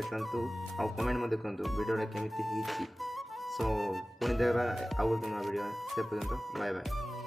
Subscribe करतु आउ comment मध्य करतु वीडियोटा केमिति हिची सो पुणी देखा आउ वीडियो से पर्यंत बाय बाय।